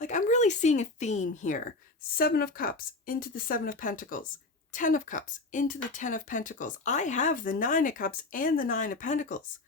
Like, I'm really seeing a theme here. 7 of Cups into the 7 of Pentacles. 10 of Cups into the 10 of Pentacles. I have the 9 of Cups and the 9 of Pentacles.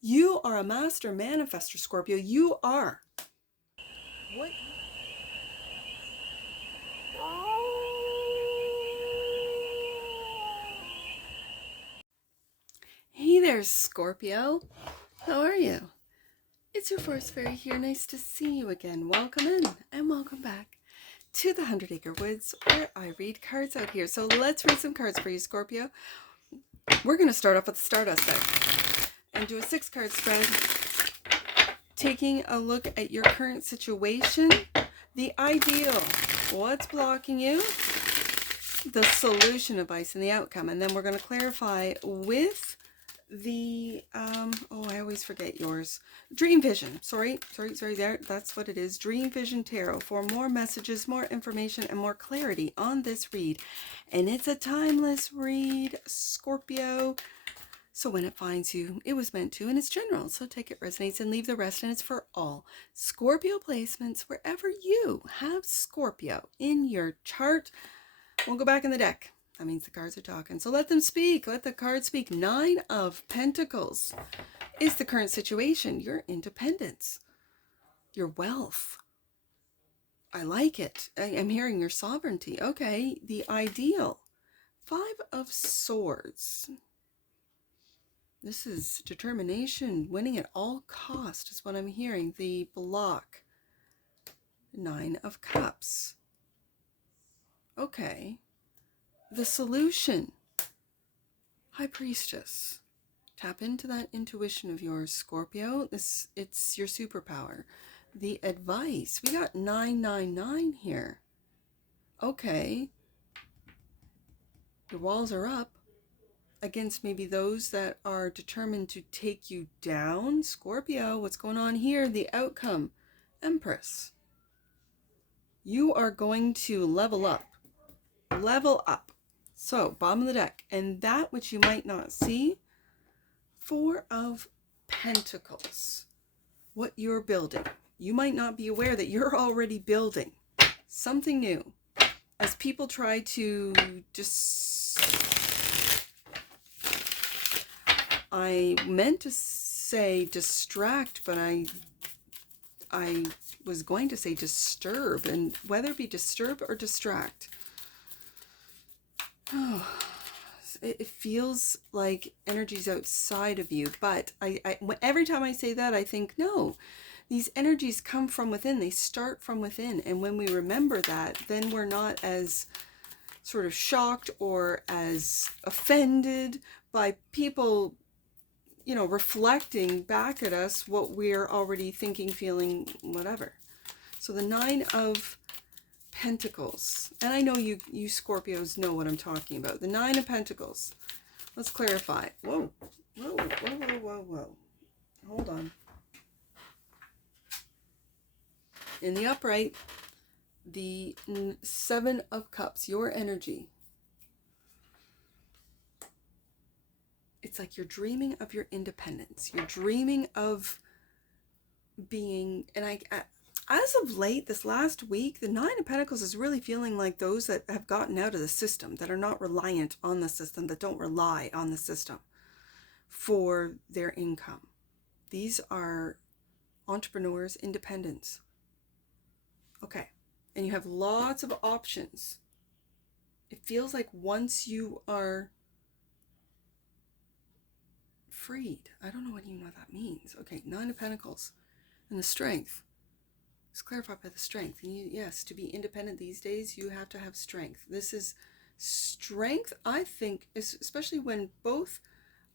You are a master manifester, Scorpio. You are. What? Hey there, Scorpio. How are you? It's your Force Fairy here. Nice to see you again. Welcome in and welcome back to the 100 Acre Woods, where I read cards out here. So let's read some cards for you, Scorpio. We're going to start off with the Stardust deck and do a 6-card spread, taking a look at your current situation, the ideal, what's blocking you, the solution advice, and the outcome. And then we're going to clarify with the I always forget yours, Dream Vision. Sorry there, that's what it is. Dream Vision Tarot for more messages, more information, and more clarity on this read. And it's a timeless read, Scorpio. So when it finds you, it was meant to, and it's general. So take it resonates and leave the rest, and it's for all Scorpio placements wherever you have Scorpio in your chart. We'll go back in the deck. That means the cards are talking. So let them speak. Let the cards speak. 9 of Pentacles is the current situation. Your independence. Your wealth. I like it. I'm hearing your sovereignty. Okay. The ideal. 5 of Swords. This is determination. Winning at all cost is what I'm hearing. The block. 9 of Cups. Okay. The solution. High Priestess. Tap into that intuition of yours, Scorpio. It's your superpower. The advice. We got 999 here. Okay. Your walls are up against maybe those that are determined to take you down. Scorpio, what's going on here? The outcome. Empress. You are going to level up. Level up. So, bottom of the deck. And that which you might not see, 4 of Pentacles. What you're building. You might not be aware that you're already building something new. As people try to I meant to say distract, but I was going to say disturb. And whether it be disturb or distract, it feels like energy's outside of you. But every time I say that, I think, no, these energies come from within. They start from within. And when we remember that, then we're not as sort of shocked or as offended by people, you know, reflecting back at us what we're already thinking, feeling, whatever. So the 9 of Pentacles, and I know you Scorpios know what I'm talking about. The 9 of Pentacles. Let's clarify. Whoa. Hold on. In the upright, the 7 of Cups, your energy. It's like you're dreaming of your independence. You're dreaming of being, and as of late, this last week, the 9 of Pentacles is really feeling like those that have gotten out of the system, that are not reliant on the system, that don't rely on the system for their income. These are entrepreneurs, independents. Okay. And you have lots of options. It feels like once you are freed, I don't know what even what that means. Okay, 9 of Pentacles and the strength. It's clarified by the strength. And yes, to be independent these days, you have to have strength. This is strength, I think, especially when both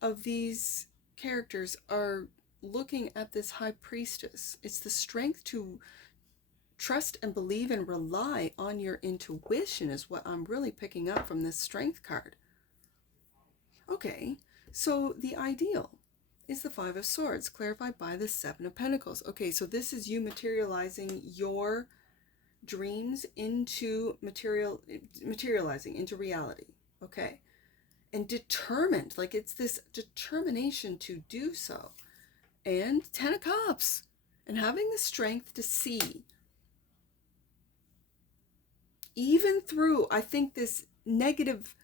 of these characters are looking at this High Priestess. It's the strength to trust and believe and rely on your intuition is what I'm really picking up from this strength card. Okay, so the ideal is the 5 of Swords, clarified by the 7 of Pentacles. Okay, so this is you materializing your dreams into materializing into reality. Okay, and determined, like it's this determination to do so. And 10 of Cups, and having the strength to see even through, I think, this negative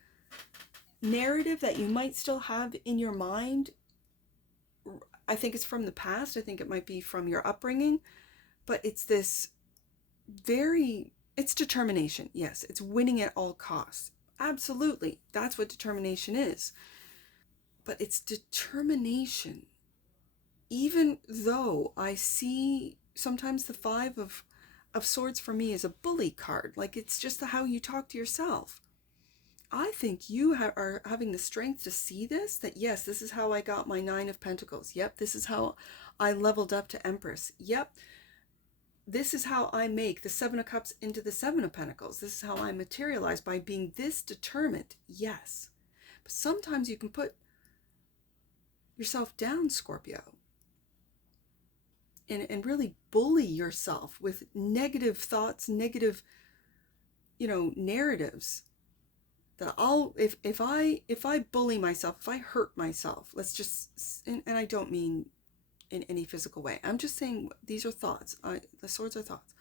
narrative that you might still have in your mind. I think it's from the past. I think it might be from your upbringing, but it's this it's determination. Yes, it's winning at all costs. Absolutely. That's what determination is. But it's determination. Even though I see sometimes the five of swords for me is a bully card, like it's just how you talk to yourself. I think you are having the strength to see this, that yes, this is how I got my Nine of Pentacles. Yep, this is how I leveled up to Empress. Yep, this is how I make the Seven of Cups into the Seven of Pentacles. This is how I materialize, by being this determined. Yes. But sometimes you can put yourself down, Scorpio, and really bully yourself with negative thoughts, negative, narratives. That if I bully myself, if I hurt myself, let's just, and I don't mean in any physical way. I'm just saying these are thoughts. The swords are thoughts.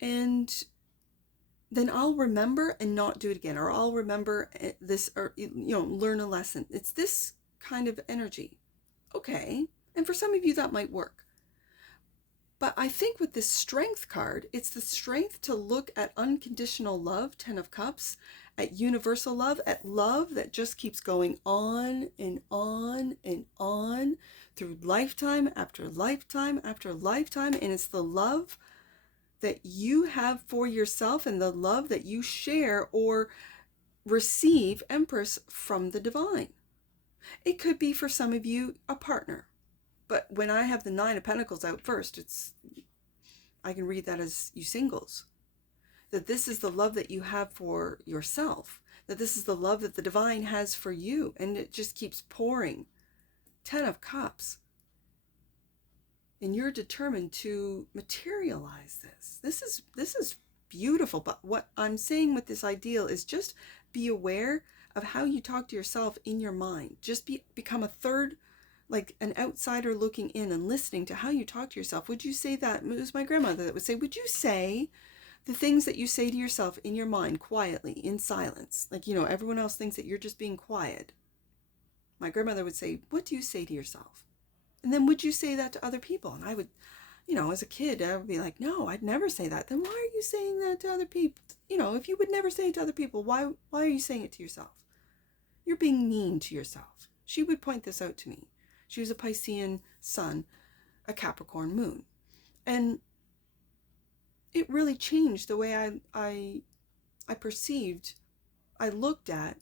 And then I'll remember and not do it again, or I'll remember this, or learn a lesson. It's this kind of energy. Okay. And for some of you that might work. But I think with this strength card, it's the strength to look at unconditional love, 10 of Cups, at universal love, at love that just keeps going on and on and on through lifetime after lifetime after lifetime. And it's the love that you have for yourself and the love that you share or receive, Empress, from the divine. It could be for some of you a partner. But when I have the Nine of Pentacles out first, I can read that as you singles. That this is the love that you have for yourself. That this is the love that the divine has for you. And it just keeps pouring. 10 of Cups. And you're determined to materialize this. This is beautiful. But what I'm saying with this ideal is just be aware of how you talk to yourself in your mind. Just become a third, like an outsider looking in and listening to how you talk to yourself. Would you say that? It was my grandmother that would say, would you say the things that you say to yourself in your mind quietly, in silence? Like, everyone else thinks that you're just being quiet. My grandmother would say, what do you say to yourself? And then would you say that to other people? And I would, as a kid, I would be like, no, I'd never say that. Then why are you saying that to other people? If you would never say it to other people, why are you saying it to yourself? You're being mean to yourself. She would point this out to me. She was a Piscean sun, a Capricorn moon. And it really changed the way I perceived, I looked at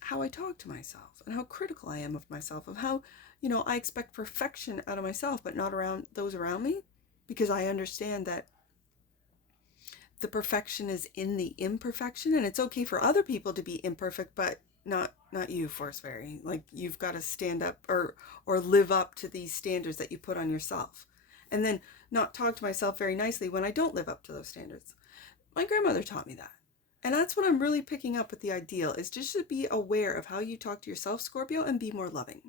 how I talk to myself and how critical I am of myself, of how, I expect perfection out of myself, but not around those around me, because I understand that the perfection is in the imperfection, and it's okay for other people to be imperfect, but not you, Force Fairy. Like, you've got to stand up or live up to these standards that you put on yourself, and then not talk to myself very nicely when I don't live up to those standards. My grandmother taught me that. And that's what I'm really picking up with the ideal, is just to be aware of how you talk to yourself, Scorpio, and be more loving.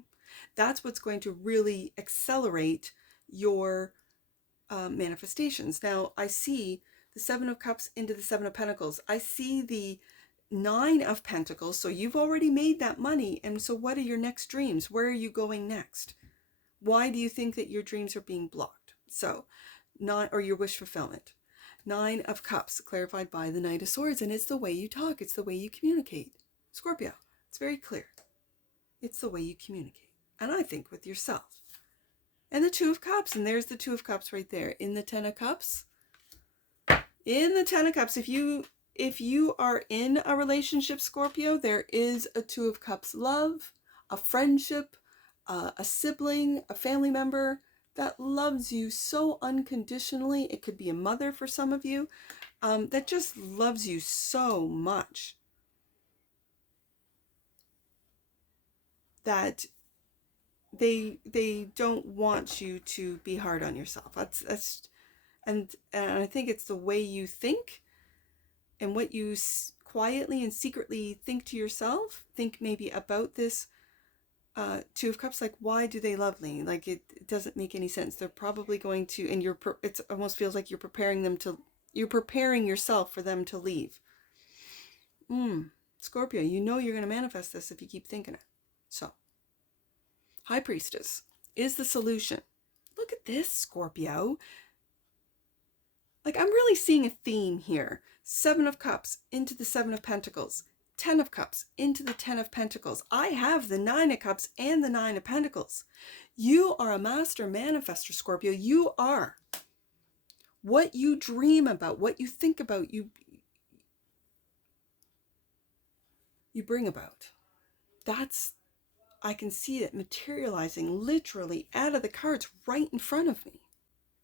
That's what's going to really accelerate your manifestations. Now, I see the Seven of Cups into the Seven of Pentacles. I see the Nine of Pentacles. So you've already made that money. And so what are your next dreams? Where are you going next? Why do you think that your dreams are being blocked? So, or your wish fulfillment. Nine of Cups, clarified by the Knight of Swords. And it's the way you talk. It's the way you communicate. Scorpio, it's very clear. It's the way you communicate. And I think with yourself. And the Two of Cups. And there's the Two of Cups right there. In the Ten of Cups. In the Ten of Cups. If you are in a relationship, Scorpio, there is a Two of Cups love, a friendship, a sibling, a family member that loves you so unconditionally. It could be a mother for some of you, that just loves you so much that they don't want you to be hard on yourself. And I think it's the way you think and what you quietly and secretly think to yourself. Think maybe about this Two of Cups, like, why do they love me? Like, it doesn't make any sense. They're probably going to, and it almost feels like you're preparing them to You're preparing yourself for them to leave. Scorpio, you know you're going to manifest this if you keep thinking it. So, High Priestess is the solution. Look at this, Scorpio. Like, I'm really seeing a theme here. 7 of Cups into the 7 of Pentacles. 10 of Cups into the 10 of Pentacles. I have the 9 of Cups and the 9 of Pentacles. You are a master manifester, Scorpio. You are. What you dream about, what you think about, you bring about. I can see it materializing literally out of the cards right in front of me.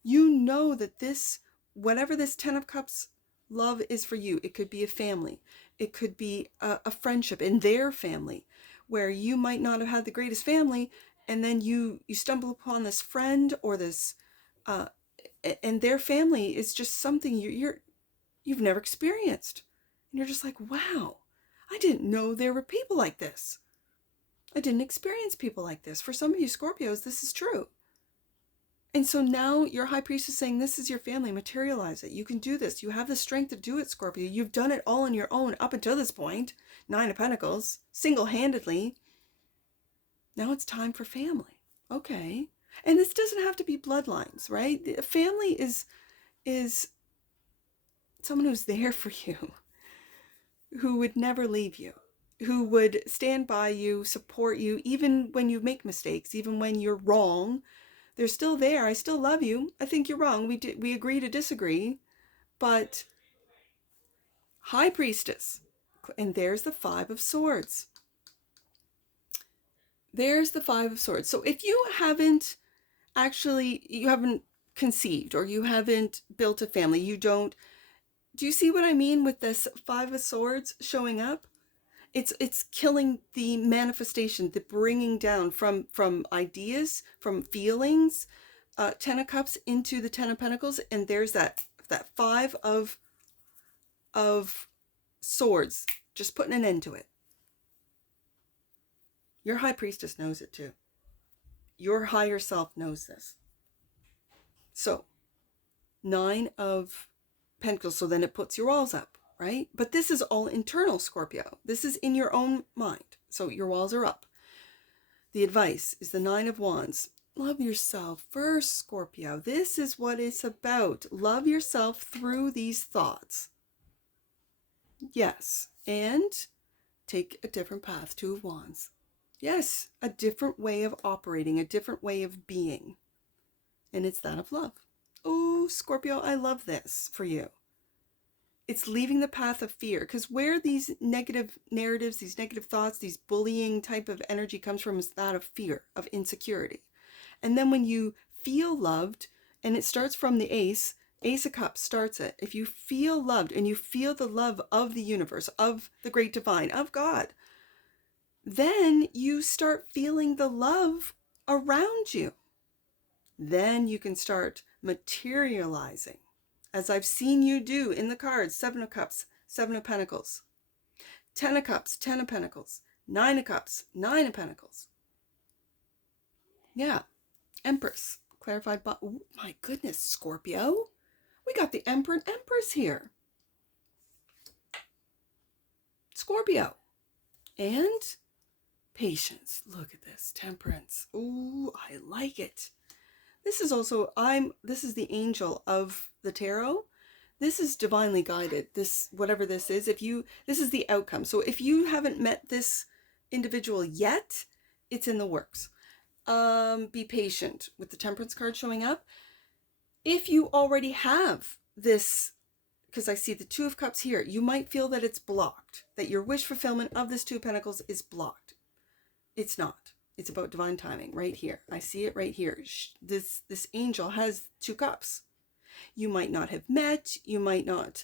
You know that this, whatever this 10 of Cups love is for you, it could be a family. It could be a friendship in their family where you might not have had the greatest family, and then you stumble upon this friend or this, and their family is just something you've never experienced. And you're just like, wow, I didn't know there were people like this. I didn't experience people like this. For some of you Scorpios, this is true. And so now your High Priestess is saying, this is your family, materialize it. You can do this. You have the strength to do it, Scorpio. You've done it all on your own up until this point. 9 of Pentacles, single-handedly. Now it's time for family. Okay. And this doesn't have to be bloodlines, right? The family is someone who's there for you, who would never leave you, who would stand by you, support you, even when you make mistakes, even when you're wrong. They're still there. I still love you. I think you're wrong. We agree to disagree. But High Priestess. And there's the 5 of Swords. There's the 5 of Swords. So if you haven't conceived, or you haven't built a family, do you see what I mean with this 5 of Swords showing up? It's killing the manifestation, the bringing down from ideas, from feelings, 10 of Cups into the 10 of Pentacles, and there's that 5 of Swords, just putting an end to it. Your High Priestess knows it too. Your higher self knows this. So, 9 of Pentacles, so then it puts your walls up, right? But this is all internal, Scorpio. This is in your own mind. So your walls are up. The advice is the 9 of Wands. Love yourself first, Scorpio. This is what it's about. Love yourself through these thoughts. Yes. And take a different path. 2 of Wands. Yes. A different way of operating, a different way of being. And it's that of love. Oh, Scorpio, I love this for you. It's leaving the path of fear, because where these negative narratives, these negative thoughts, these bullying type of energy comes from is that of fear, of insecurity. And then when you feel loved, and it starts from the Ace of Cups starts it. If you feel loved and you feel the love of the universe, of the great divine, of God, then you start feeling the love around you. Then you can start materializing, as I've seen you do in the cards. 7 of Cups, 7 of Pentacles, 10 of Cups, 10 of Pentacles, 9 of Cups, 9 of Pentacles. Yeah, Empress, clarified by, oh my goodness, Scorpio. We got the Emperor and Empress here. Scorpio. And patience. Look at this, Temperance. Ooh, I like it. This is also, this is the angel of the tarot. This is divinely guided. This, whatever this is, this is the outcome. So if you haven't met this individual yet, it's in the works. Be patient with the Temperance card showing up. If you already have this, because I see the 2 of Cups here, you might feel that it's blocked, that your wish fulfillment of this 2 of Pentacles is blocked. It's not. It's about divine timing right here. I see it right here. This angel has 2 cups. You might not have met. You might not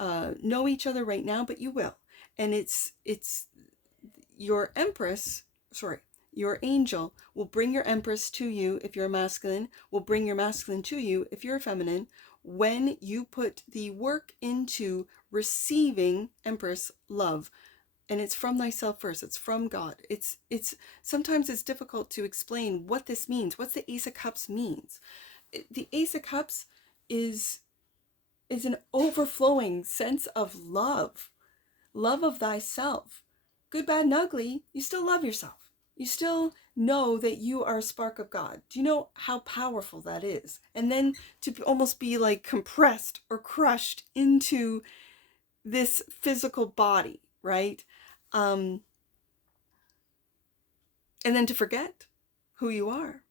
know each other right now, but you will. And it's your Empress, your angel will bring your Empress to you if you're a masculine, will bring your masculine to you if you're a feminine, when you put the work into receiving Empress love. And it's from thyself first. It's from God. It's sometimes it's difficult to explain what this means. What's the Ace of Cups means? The Ace of Cups is is an overflowing sense of love, love of thyself. Good, bad, and ugly, you still love yourself. You still know that you are a spark of God. Do you know how powerful that is? And then to almost be like compressed or crushed into this physical body, right? And then to forget who you are.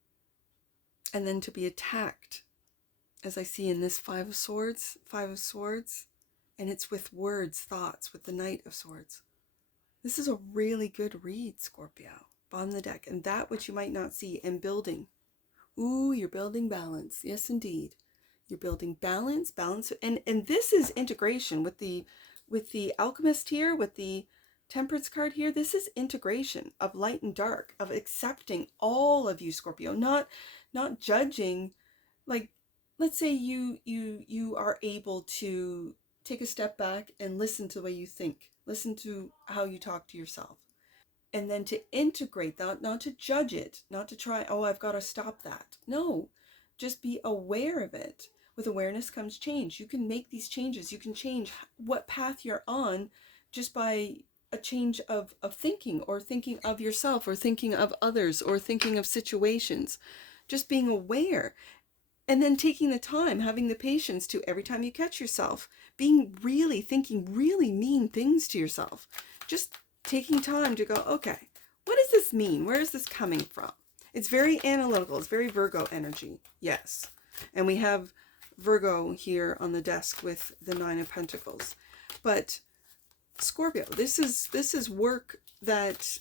And then to be attacked, as I see in this Five of Swords, and it's with words, thoughts, with the Knight of Swords. This is a really good read, Scorpio. Bottom of the deck. And that which you might not see, and building. Ooh, you're building balance. Yes, indeed. You're building balance, and this is integration with the Alchemist here, with the Temperance card here. This is integration of light and dark, of accepting all of you, Scorpio, not judging. Like, let's say you are able to take a step back and listen to the way you think, listen to how you talk to yourself, and then to integrate that, not to judge it, not to try, oh, I've got to stop that. No, just be aware of it. With awareness comes change. You can make these changes. You can change what path you're on just by a change of thinking, or thinking of yourself, or thinking of others, or thinking of situations. Just being aware. And then taking the time, having the patience to, every time you catch yourself, thinking really mean things to yourself. Just taking time to go, okay, what does this mean? Where is this coming from? It's very analytical. It's very Virgo energy. Yes. And we have Virgo here on the desk with the Nine of Pentacles. But Scorpio, this is work that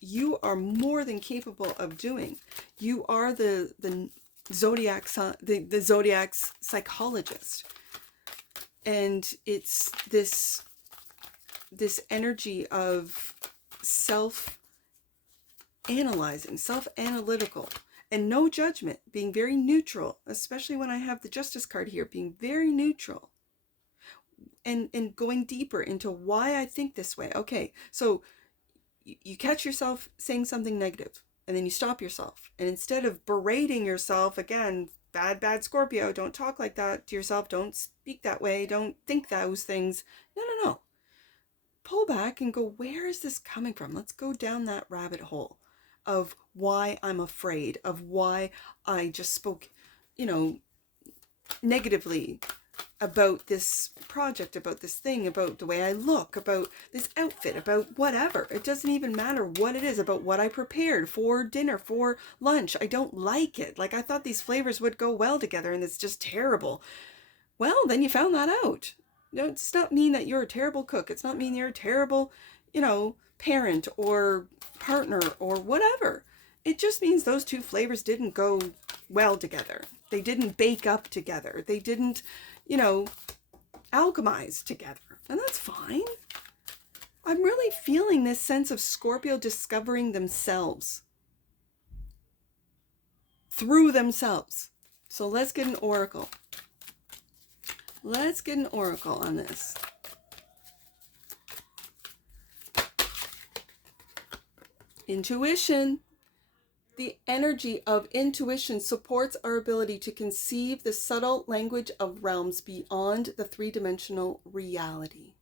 you are more than capable of doing. You are the zodiac's psychologist, and it's this energy of self-analyzing, self-analytical, and no judgment, being very neutral, especially when I have the Justice card here, being very neutral, and going deeper into why I think this way. Okay, so you catch yourself saying something negative, and then you stop yourself, and instead of berating yourself again, bad Scorpio, don't talk like that to yourself, don't speak that way, don't think those things. No, pull back and go, where is this coming from? Let's go down that rabbit hole of why I'm afraid, of why I just spoke negatively about this project, about this thing, about the way I look, about this outfit, about whatever. It doesn't even matter what it is, about what I prepared for dinner, for lunch. I don't like it. Like, I thought these flavors would go well together, and it's just terrible. Well, then you found that out. It does not mean that you're a terrible cook. It's not mean you're a terrible, parent or partner or whatever. It just means those two flavors didn't go well together. They didn't bake up together. They didn't, alchemize together. And that's fine. I'm really feeling this sense of Scorpio discovering themselves through themselves. So let's get an oracle. Let's get an oracle on this. Intuition. The energy of intuition supports our ability to conceive the subtle language of realms beyond the three-dimensional reality.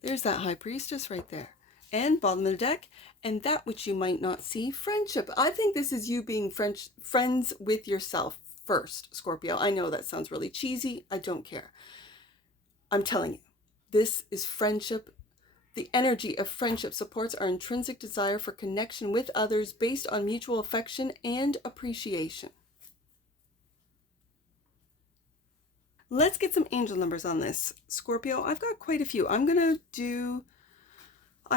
There's that High Priestess right there. And bottom of the deck, and that which you might not see, friendship. I think this is you being friends with yourself first, Scorpio. I know that sounds really cheesy. I don't care. I'm telling you, this is friendship. The energy of friendship supports our intrinsic desire for connection with others based on mutual affection and appreciation. Let's get some angel numbers on this, Scorpio. I've got quite a few. I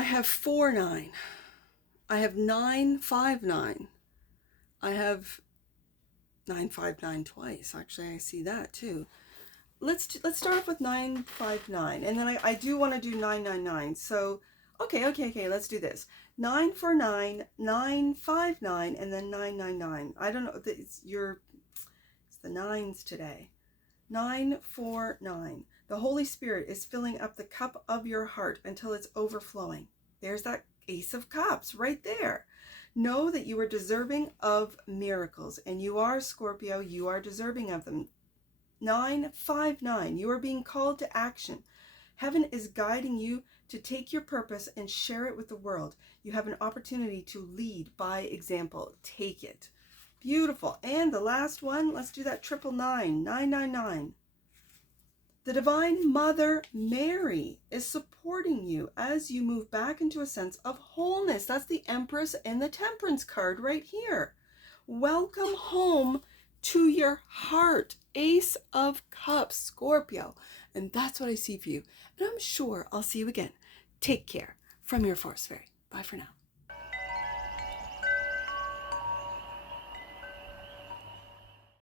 have 4-9. I have 9-5-9. I have 9-5-9 twice. Actually, I see that too. Let's start off with 9-5-9, and then I do want to do 9-9-9. So okay, let's do this. 9-4-9, 9-5-9, and then 9-9-9. I don't know, it's the nines today. 9-4-9. The Holy Spirit is filling up the cup of your heart until it's overflowing. There's that Ace of Cups right there. Know that you are deserving of miracles, and you are, Scorpio, you are deserving of them. 959. You are being called to action. Heaven is guiding you to take your purpose and share it with the world. You have an opportunity to lead by example. Take it. Beautiful. And the last one, let's do that 999, 999. The Divine Mother Mary is supporting you as you move back into a sense of wholeness. That's the Empress and the Temperance card right here. Welcome home to your heart. Ace of Cups, Scorpio. And that's what I see for you. And I'm sure I'll see you again. Take care from your Force Fairy. Bye for now.